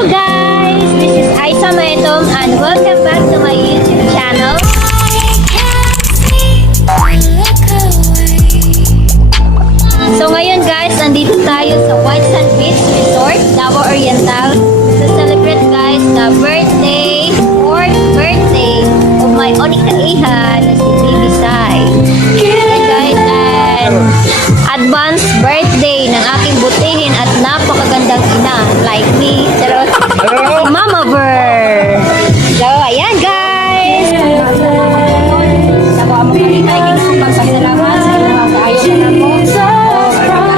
Hello guys, this is Aisa Maetom and welcome back to my YouTube channel. So ngayon guys, nandito tayo sa White Sand Beach Resort, Davao Oriental to celebrate guys the birthday or birthday of my onikaihan na si Baby Sai. And guys, and advance birthday ng aking butihin at napakagandang ina like me, pero si Mama Ver. So ayan guys. Ako ang mga magpasalamat sa mga kaayo na mo. Karon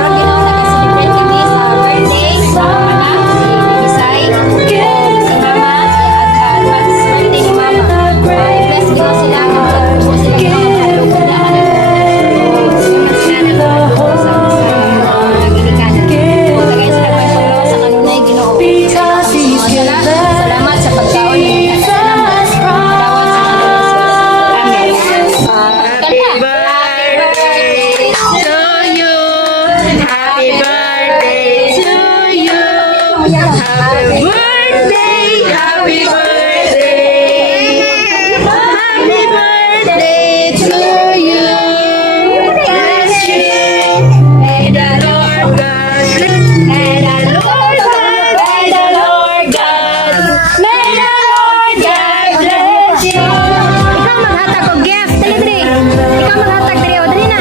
nag-celebrate kami sa birthday sa anak si Baby Sai. Si Mama, advance birthday ni Mama. Bless ko sila kung sila kailangan salamat sa pagkaon ni salamat bawat sa amin. Happy birthday to you. Happy birthday to you. Happy birthday. Happy birthday. Happy birthday to you. Bless you. May the Lord God bless. May the Lord God. May the Lord God. May the Lord God bless you. Ikaw maghatag og gift. Dali, dali. Ikaw maghatag dali. O, dali na.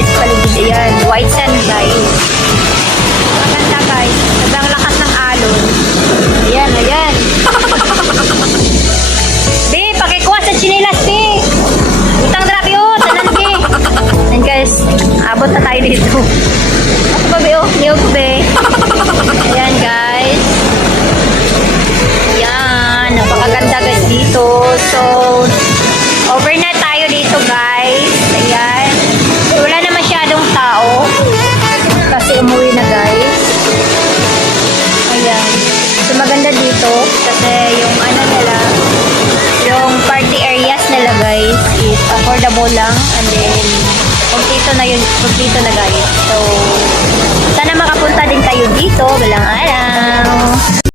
guys, paligid. Ayan, white sand guys. Maganda guys. Sobrang lakas ng alon. Ayan, ayan. Be, pakikuha sa chinilas, be. Utang drabi oh, tanan be. Ayan guys, abot na tayo dito. Ako ba be oh, niyog be. Ayan guys. Ayan, napakaganda guys dito. So, overnight tayo dito guys. Ayan. So, wala na masyadong tao. Kasi umuwi na guys. Ayan. So, maganda dito. Kasi yung ano nila, yung party areas nila guys is affordable lang. And then, kumpleto na yun. Kumpleto na guys. So, sana makapunta din kayo dito. Balang araw.